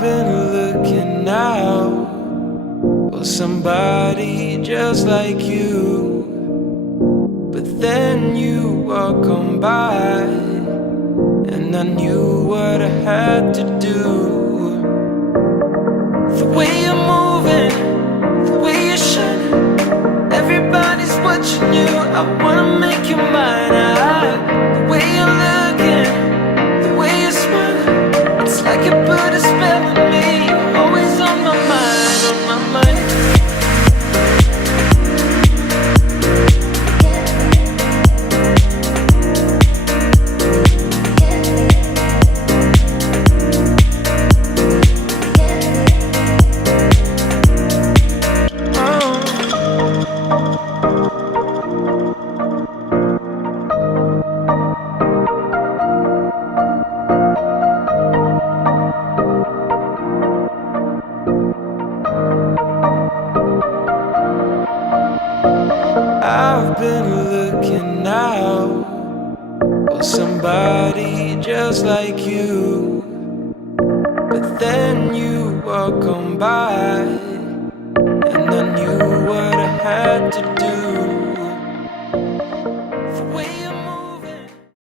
been looking out for somebody just like you, but then you walk on by, and I knew what I had to do. The way you're moving, the way you're shining, everybody's watching you. I wanna make you mine. The way you're looking, the way you're smiling, it's like you put a spell on me. You're always on my mind, on my mind. I've been looking out for somebody just like you, but then you walk on by, and I knew what I had to do.